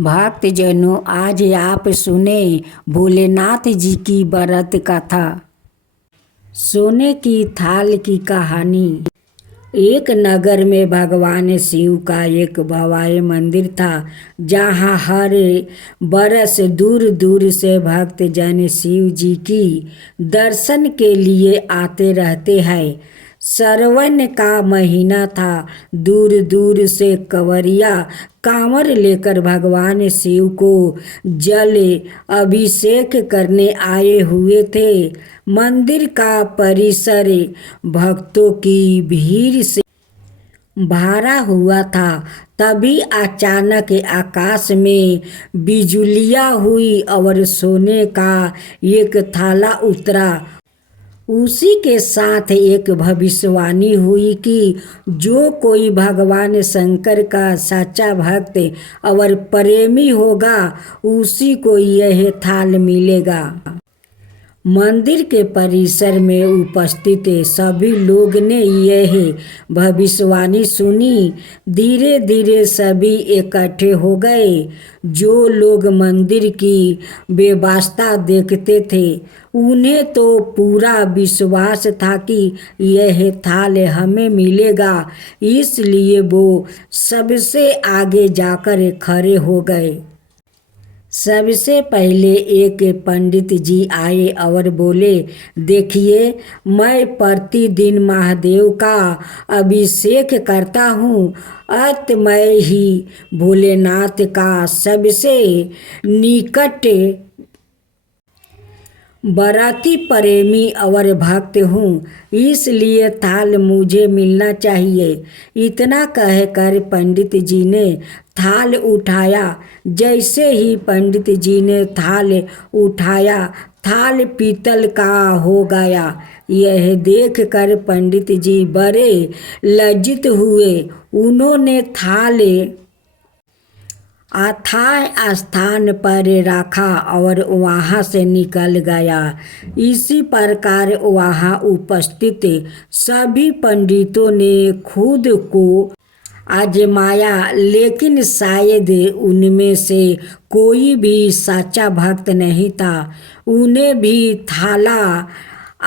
भक्तजनों, आज आप सुने भोलेनाथ जी की व्रत कथा। सोने की थाल की कहानी। एक नगर में भगवान शिव का एक भव्य मंदिर था, जहाँ हर बरस दूर दूर से भक्तजन शिव जी की दर्शन के लिए आते रहते हैं। श्रावण का महीना था। दूर दूर से कंवरिया कांवर लेकर भगवान शिव को जल अभिषेक करने आए हुए थे। मंदिर का परिसर भक्तों की भीड़ से भरा हुआ था। तभी अचानक आकाश में बिजुलियाँ हुई और सोने का एक थाला उतरा। उसी के साथ एक भविष्यवाणी हुई कि जो कोई भगवान शंकर का सच्चा भक्त और प्रेमी होगा, उसी को यह थाल मिलेगा। मंदिर के परिसर में उपस्थित सभी लोग ने यह भविष्यवाणी सुनी। धीरे धीरे सभी इकट्ठे हो गए। जो लोग मंदिर की व्यवस्था देखते थे, उन्हें तो पूरा विश्वास था कि यह थाल हमें मिलेगा, इसलिए वो सबसे आगे जाकर खड़े हो गए। सबसे पहले एक पंडित जी आए और बोले, देखिए, मैं प्रतिदिन महादेव का अभिषेक करता हूँ। अत मैं ही भोलेनाथ का सबसे निकट व्रती प्रेमी और भक्त हूँ, इसलिए थाल मुझे मिलना चाहिए। इतना कहकर पंडित जी ने थाल उठाया। जैसे ही पंडित जी ने थाल उठाया, थाल पीतल का हो गया। यह देखकर पंडित जी बड़े लज्जित हुए। उन्होंने थाल अथाह स्थान पर रखा और वहाँ से निकल गया। इसी प्रकार वहाँ उपस्थित सभी पंडितों ने खुद को आजमाया, लेकिन शायद उनमें से कोई भी सच्चा भक्त नहीं था। उन्हें भी थाला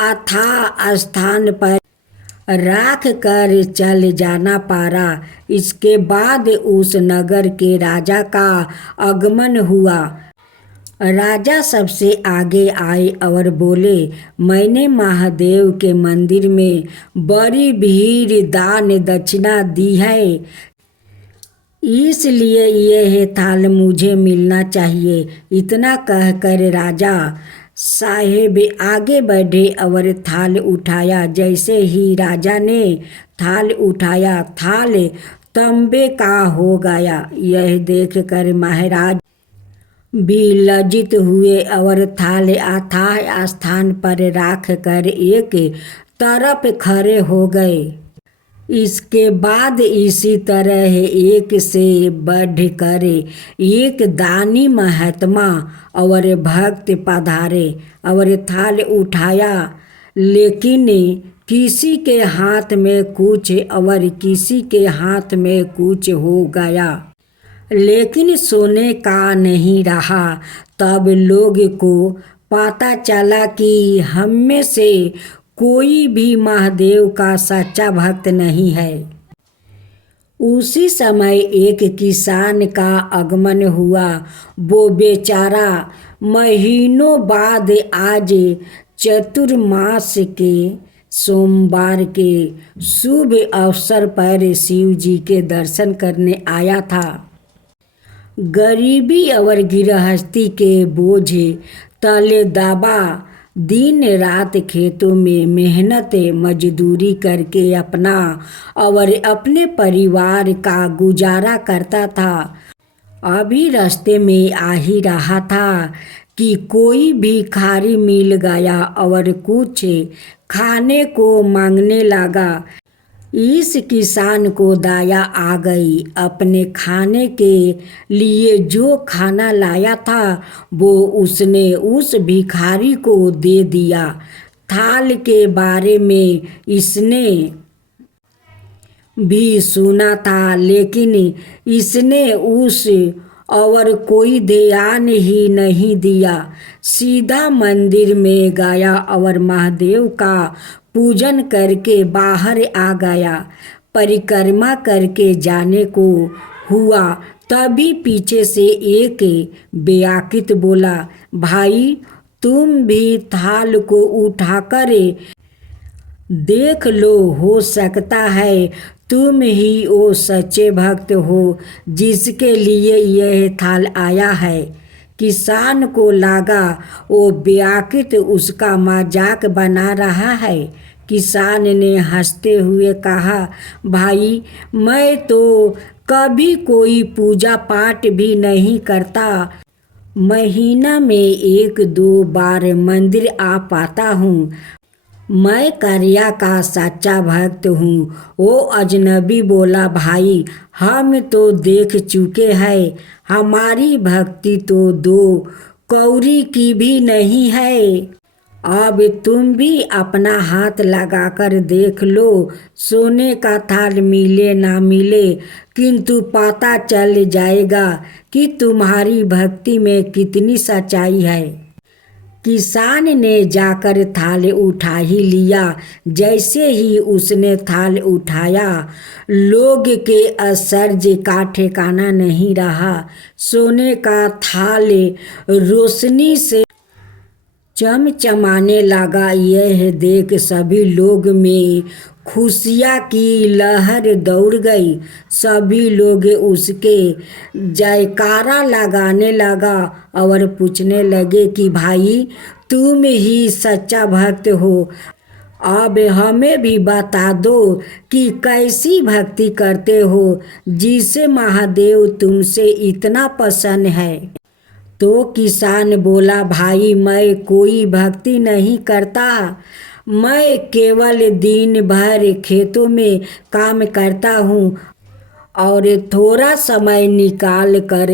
अथाह स्थान पर राख कर चल जाना पड़ा। इसके बाद उस नगर के राजा का आगमन हुआ। राजा सबसे आगे आए और बोले, मैंने महादेव के मंदिर में बड़ी भीड़ दान दक्षिणा दी है, इसलिए यह थाल मुझे मिलना चाहिए। इतना कहकर राजा साहेब आगे बढ़े और थाल उठाया। जैसे ही राजा ने थाल उठाया, थाल तांबे का हो गया। यह देखकर महाराज भी लज्जित हुए और थाल अथाह स्थान पर रख कर एक तरफ खड़े हो गए। इसके बाद इसी तरह एक से बढ़कर एक दानी महात्मा और भक्त पधारे और थाल उठाया, लेकिन किसी के हाथ में कुछ और किसी के हाथ में कुछ हो गया, लेकिन सोने का नहीं रहा। तब लोग को पता चला कि हम में से कोई भी महादेव का सच्चा भक्त नहीं है। उसी समय एक किसान का आगमन हुआ। वो बेचारा महीनों बाद आज चतुर्मास के सोमवार के शुभ अवसर पर शिव जी के दर्शन करने आया था। गरीबी और गृहस्थी के बोझ तले दबा दिन रात खेतों में मेहनत मजदूरी करके अपना और अपने परिवार का गुजारा करता था। अभी रास्ते में आ ही रहा था कि कोई भिखारी मिल गया और कुछ खाने को मांगने लगा। इस किसान को दया आ गई। अपने खाने के लिए जो खाना लाया था, वो उसने उस भिखारी को दे दिया। थाल के बारे में इसने भी सुना था, लेकिन इसने उस और कोई ध्यान ही नहीं दिया। सीधा मंदिर में गया और महादेव का पूजन करके बाहर आ गया। परिक्रमा करके जाने को हुआ, तभी पीछे से एक बेआकित बोला, भाई तुम भी थाल को उठाकर देख लो, हो सकता है तुम ही वो सच्चे भक्त हो जिसके लिए यह थाल आया है। किसान को लगा वो बेआकित उसका मजाक बना रहा है। किसान ने हंसते हुए कहा, भाई मैं तो कभी कोई पूजा पाठ भी नहीं करता, महीना में 1-2 बार मंदिर आ पाता हूँ। मैं करिया का सच्चा भक्त हूँ। वो अजनबी बोला, भाई हम तो देख चुके हैं, हमारी भक्ति तो 2 कौड़ी की भी नहीं है। अब तुम भी अपना हाथ लगाकर देख लो, सोने का थाल मिले ना मिले, किंतु पता चल जाएगा कि तुम्हारी भक्ति में कितनी सच्चाई है। किसान ने जाकर थाल उठा ही लिया। जैसे ही उसने थाल उठाया, लोग के आश्चर्य का ठिकाना नहीं रहा। सोने का थाल रोशनी से चमचमाने लगा। यह देख सभी लोग में खुशियाँ की लहर दौड़ गई। सभी लोग उसके जयकारा लगाने लगा और पूछने लगे कि भाई तुम ही सच्चा भक्त हो, अब हमें भी बता दो कि कैसी भक्ति करते हो जिसे महादेव तुमसे इतना पसंद है। तो किसान बोला, भाई मैं कोई भक्ति नहीं करता, मैं केवल दिन भर खेतों में काम करता हूँ और थोड़ा समय निकाल कर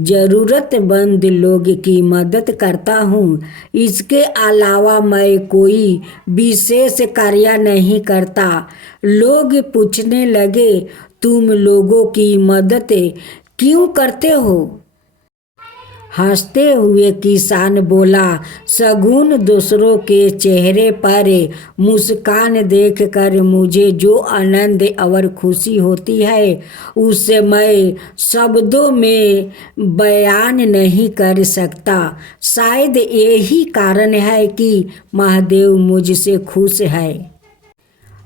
ज़रूरतमंद लोग की मदद करता हूँ। इसके अलावा मैं कोई विशेष कार्य नहीं करता। लोग पूछने लगे, तुम लोगों की मदद क्यों करते हो? हंसते हुए किसान बोला, सगुन दूसरों के चेहरे पर मुस्कान देखकर मुझे जो आनंद और खुशी होती है उसे मैं शब्दों में बयान नहीं कर सकता। शायद यही कारण है कि महादेव मुझसे खुश है।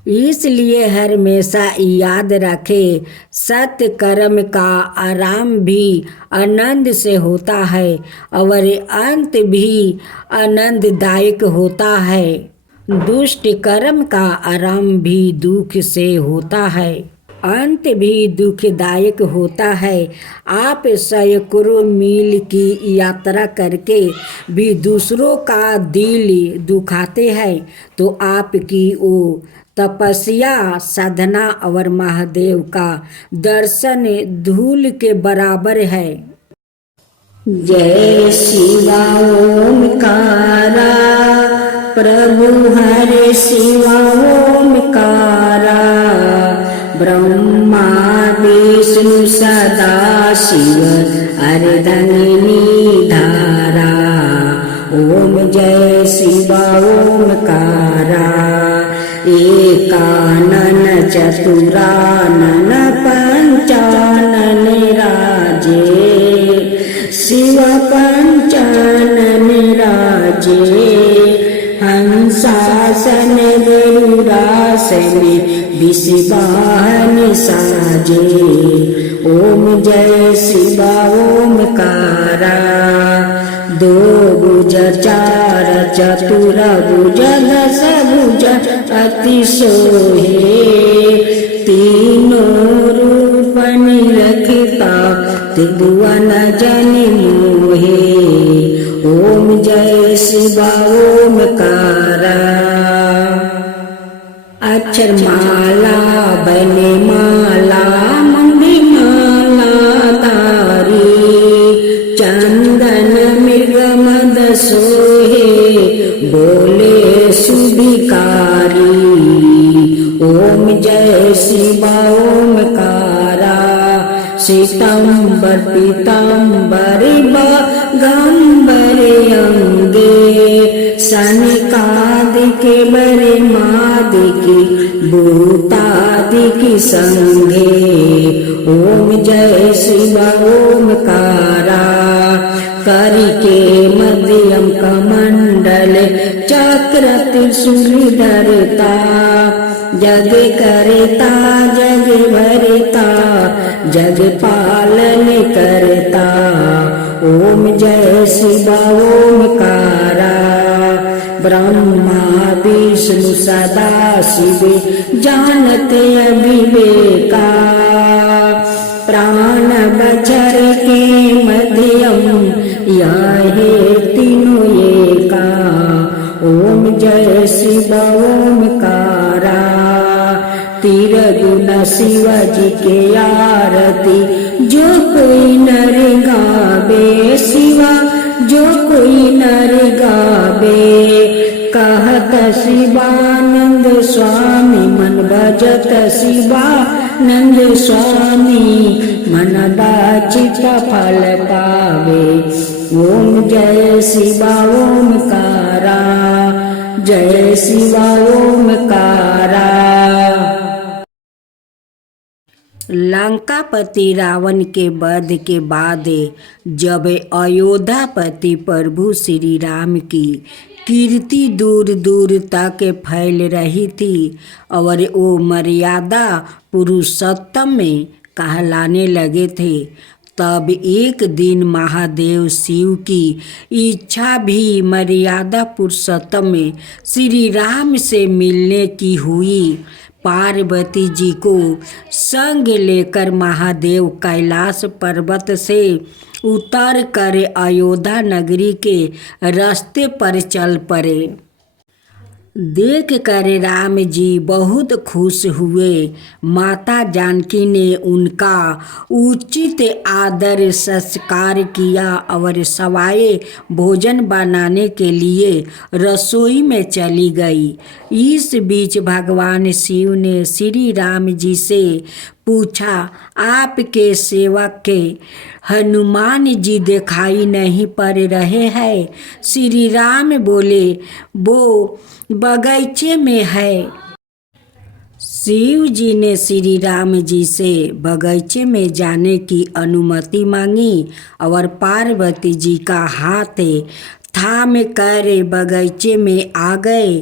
इसलिए हमेशा याद रखें, सत्य कर्म का आराम भी आनंद से होता है और अंत भी आनंददायक होता है। दुष्ट कर्म का आराम भी दुख से होता है, अंत भी दुखदायक होता है। आप सैकड़ों मील की यात्रा करके भी दूसरों का दिल दुखाते हैं तो आपकी वो तपस्या, साधना और महादेव का दर्शन धूल के बराबर है। जय शिवा ओमकारा, प्रभु हरे शिवा ओमकारा, ब्रह्मा विष्णु सदा शिव अर्धंगिनी धारा। ओम जय शिवा ओमकारा, एकानन चतुरानन पंचानन राजे, शिव पंचानन राजे। हंसासन गरुड़ासन विषवाहन साजे। ओम जय शिवा ओमकारा, 2 भुज 4 चतुर भुज 10 भुज अति सोहे, तीनों रूप निरखता त्रिभुवन जन मोहे। ओम जय शिवा ओमकारा। अक्षर माला बने माला मंदी माला तारी, चंदन मृग मद सोहे बोले सुभिकारी। ओम जय शिवा ओमकारा, श्वेतांबर पीतांबर बागंबर अंगे सनकादिक बरमादिक भूतादिक संगे ओम जय शिव ओमकारा करके मध्यम कमंडल चक्र त्रिशूल धरता जग करता जग भरता जग पालन करता ओम जय शिव ओमकारा ब्रह्मा विष्णु सदा शिव जानते अविवेका प्राण बचर के मध्यम यह तीनों एका ओम जय शिव ओमकारा तिरगुण शिव जी के आरती जो कोई नर गावे शिवा जो कोई नर गावे कहत शिवानंद स्वामी मन भजत शिवानंद स्वामी मन बाचित फल पावे ओम जय शिवा ओमकारा जय शिवा ओमकारा। लंकापति रावण के वध के बाद जब अयोध्यापति प्रभु श्री राम की कीर्ति दूर दूर तक फैल रही थी और वो मर्यादा पुरुषोत्तम में कहलाने लगे थे, तब एक दिन महादेव शिव की इच्छा भी मर्यादा पुरुषोत्तम में श्री राम से मिलने की हुई। पार्वती जी को संग लेकर महादेव कैलाश पर्वत से उतर कर अयोध्या नगरी के रास्ते पर चल पड़े। देख कर राम जी बहुत खुश हुए। माता जानकी ने उनका उचित आदर संस्कार किया और सवाए भोजन बनाने के लिए रसोई में चली गई। इस बीच भगवान शिव ने श्री राम जी से पूछा, आपके सेवक के हनुमान जी दिखाई नहीं पड़ रहे हैं? श्री राम बोले, वो बगीचे में है। शिव जी ने श्री राम जी से बगीचे में जाने की अनुमति मांगी और पार्वती जी का हाथ थाम कर बगीचे में आ गए।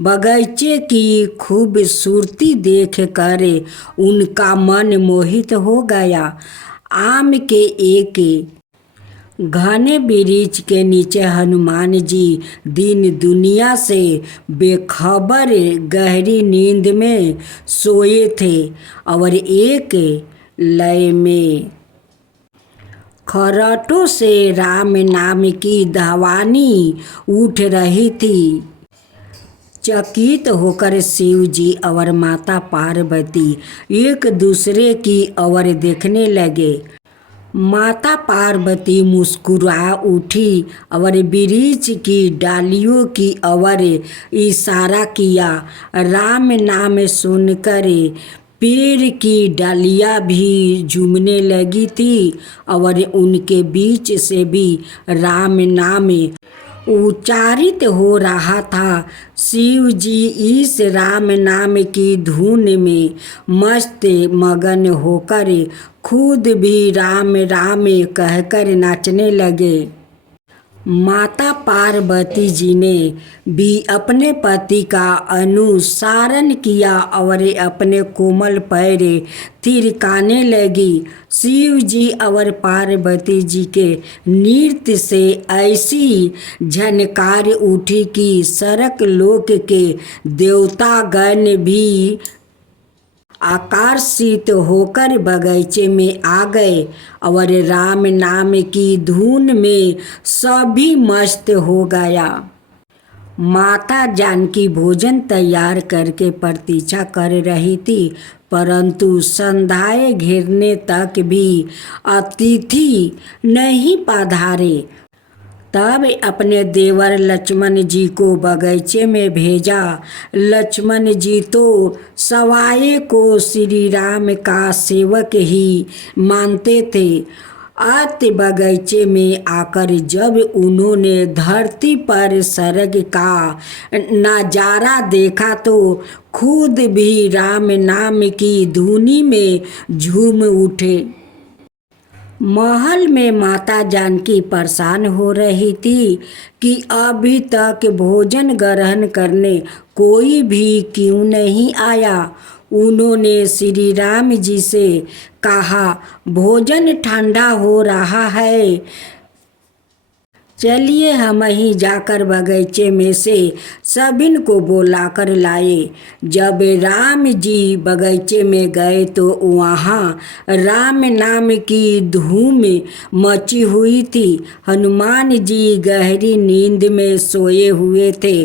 बगीचे की खूबसूरती देख कर उनका मन मोहित हो गया। आम के एक घने वृक्ष के नीचे हनुमान जी दिन दुनिया से बेखबर गहरी नींद में सोए थे और एक लय में खराटों से राम नाम की ध्वनि उठ रही थी। चकित होकर शिव जी और माता पार्वती एक दूसरे की ओर देखने लगे। माता पार्वती मुस्कुरा उठी और वृक्ष की डालियों की ओर इशारा किया। राम नाम सुनकर पेड़ की डालियां भी झूमने लगी थी और उनके बीच से भी राम नाम उच्चारित हो रहा था। शिव जी इस राम नाम की धुन में मस्त मगन होकर खुद भी राम राम कहकर नाचने लगे। माता पार्वती जी ने भी अपने पति का अनुसरण किया और अपने कोमल पैर थिरकाने लगी। शिव जी और पार्वती जी के नृत्य से ऐसी झनकार उठी कि सरक लोक के देवतागण भी आकर्षित होकर बगीचे में आ गए और राम नाम की धुन में सभी मस्त हो गया। माता जानकी भोजन तैयार करके प्रतीक्षा कर रही थी, परंतु संध्याएं घिरने तक भी अतिथि नहीं पधारे। तब अपने देवर लक्ष्मण जी को बगीचे में भेजा। लक्ष्मण जी तो सवाए को श्री राम का सेवक ही मानते थे। अत बगीचे में आकर जब उन्होंने धरती पर स्वर्ग का नजारा देखा तो खुद भी राम नाम की धुनी में झूम उठे। महल में माता जानकी परेशान हो रही थी कि अभी तक भोजन ग्रहण करने कोई भी क्यों नहीं आया। उन्होंने श्री राम जी से कहा, भोजन ठंडा हो रहा है, चलिए हम ही जाकर बगीचे में से सभी को बुलाकर लाए। जब राम जी बगीचे में गए तो वहाँ राम नाम की धूम मची हुई थी। हनुमान जी गहरी नींद में सोए हुए थे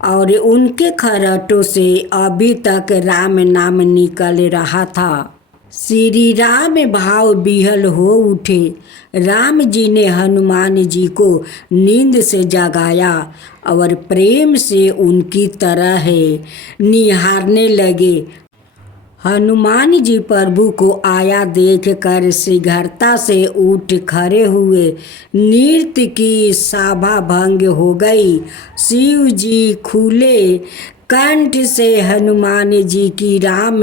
और उनके खर्राटों से अभी तक राम नाम निकल रहा था। श्री राम भाव विह्वल हो उठे। राम जी ने हनुमान जी को नींद से जगाया और प्रेम से उनकी तरह निहारने लगे। हनुमान जी प्रभु को आया देख कर शीघ्रता से उठ खड़े हुए। नृत्य की सभा भंग हो गई। शिव जी खुले कंठ से हनुमान जी की राम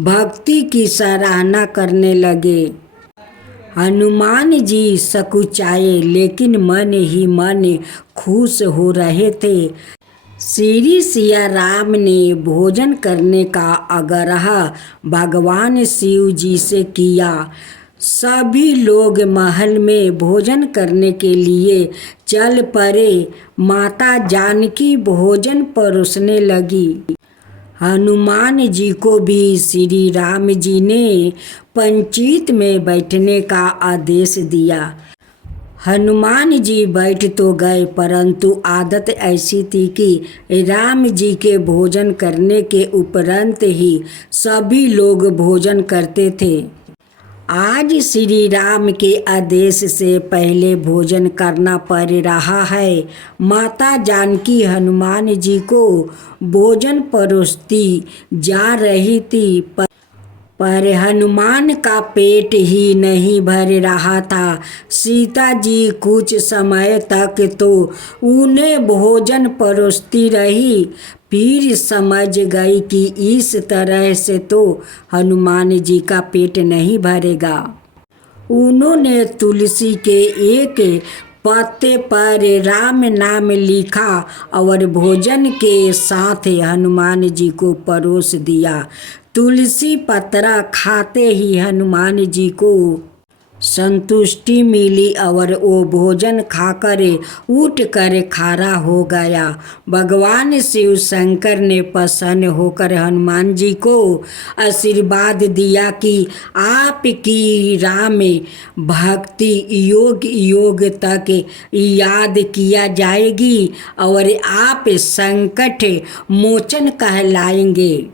भक्ति की सराहना करने लगे। हनुमान जी सकुचाए लेकिन मन ही मन खुश हो रहे थे। श्री सिया राम ने भोजन करने का आग्रह भगवान शिव जी से किया। सभी लोग महल में भोजन करने के लिए चल पड़े। माता जानकी भोजन परोसने लगी। हनुमान जी को भी श्री राम जी ने पंचित में बैठने का आदेश दिया। हनुमान जी बैठ तो गए परंतु आदत ऐसी थी कि राम जी के भोजन करने के उपरांत ही सभी लोग भोजन करते थे। आज श्री राम के आदेश से पहले भोजन करना पड़ रहा है। माता जानकी हनुमान जी को भोजन परोसती जा रही थी पर हनुमान का पेट ही नहीं भर रहा था। सीता जी कुछ समय तक तो उन्हें भोजन परोसती रही, फिर समझ गई कि इस तरह से तो हनुमान जी का पेट नहीं भरेगा। उन्होंने तुलसी के एक पत्ते पर राम नाम लिखा और भोजन के साथ हनुमान जी को परोस दिया। तुलसी पत्रा खाते ही हनुमान जी को संतुष्टि मिली और वो भोजन खाकर उठ कर खड़ा हो गया। भगवान शिव शंकर ने प्रसन्न होकर हनुमान जी को आशीर्वाद दिया कि आपकी राम भक्ति योग योग तक याद किया जाएगी और आप संकट मोचन कहलाएंगे।